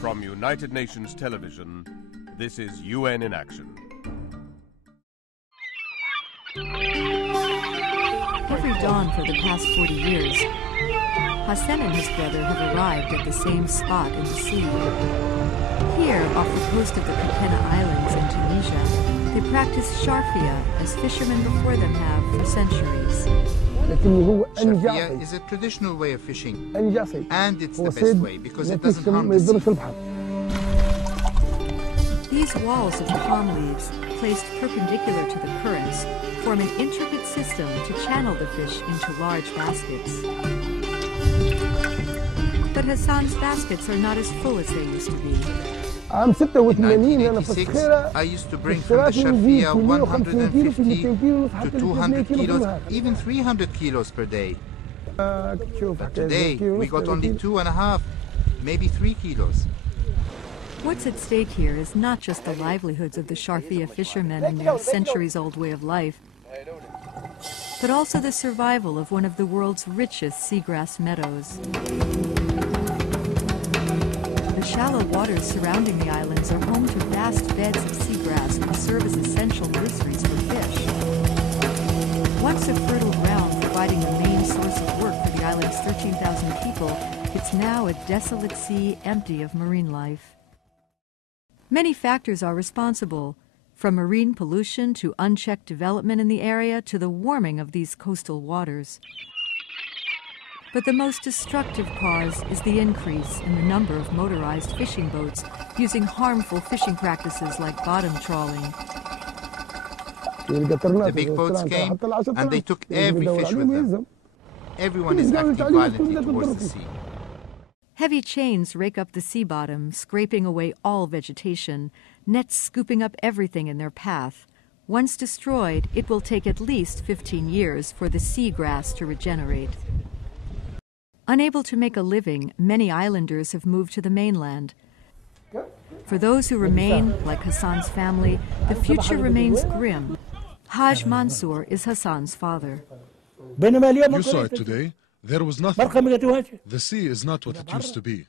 From United Nations Television, this is UN in Action. Every dawn for the past 40 years, Hassan and his brother have arrived at the same spot in the sea. Here, off the coast of the Kapena Islands in Tunisia, they practice sharfia as fishermen before them have for centuries. Sharfia is a traditional way of fishing, and it's the best way because it doesn't harm the sea. These walls of palm leaves, placed perpendicular to the currents, form an intricate system to channel the fish into large baskets. But Hassan's baskets are not as full as they used to be. In 1986, I used to bring from the Sharfia 150 to 200 kilos, even 300 kilos per day. But today, we got only 2.5, maybe 3 kilos. What's at stake here is not just the livelihoods of the Sharfia fishermen and their centuries-old way of life, but also the survival of one of the world's richest seagrass meadows. The shallow waters surrounding the islands are home to vast beds of seagrass which serve as essential nurseries for fish. Once a fertile ground providing the main source of work for the island's 13,000 people, it's now a desolate sea empty of marine life. Many factors are responsible, from marine pollution to unchecked development in the area to the warming of these coastal waters. But the most destructive cause is the increase in the number of motorized fishing boats using harmful fishing practices like bottom trawling. The big boats came and they took every fish with them. Everyone is acting violently towards the sea. Heavy chains rake up the sea bottom, scraping away all vegetation, nets scooping up everything in their path. Once destroyed, it will take at least 15 years for the seagrass to regenerate. Unable to make a living, many islanders have moved to the mainland. For those who remain, like Hassan's family, the future remains grim. Haj Mansour is Hassan's father. You saw it today. There was nothing. The sea is not what it used to be.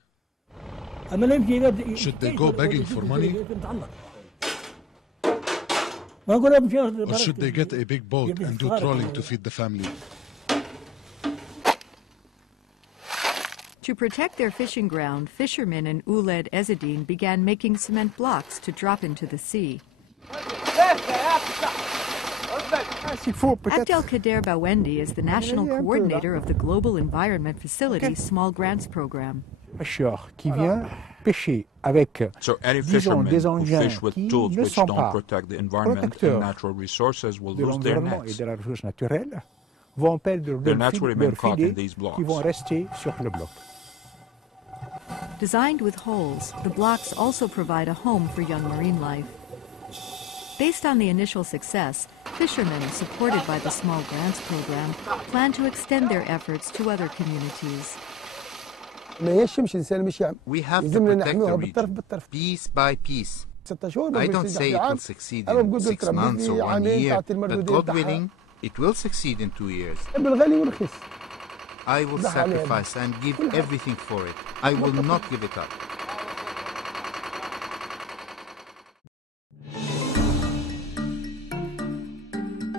Should they go begging for money? Or should they get a big boat and do trawling to feed the family? To protect their fishing ground, fishermen in Ouled Ezzedine began making cement blocks to drop into the sea. Abdelkader Bawendi is the national coordinator of the Global Environment Facility Small Grants Program. So any fisherman who fish with tools which don't protect the environment and natural resources will lose their nets. Their nets will remain caught in these blocks. Designed with holes, the blocks also provide a home for young marine life. Based on the initial success, fishermen, supported by the Small Grants Program, plan to extend their efforts to other communities. We have to protect the region, piece by piece. I don't say it will succeed in 6 months or 1 year, but God willing, it will succeed in 2 years. I will sacrifice and give everything for it. I will not give it up.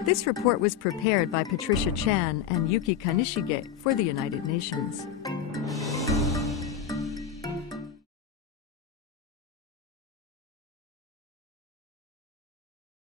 This report was prepared by Patricia Chan and Yuki Kanishige for the United Nations.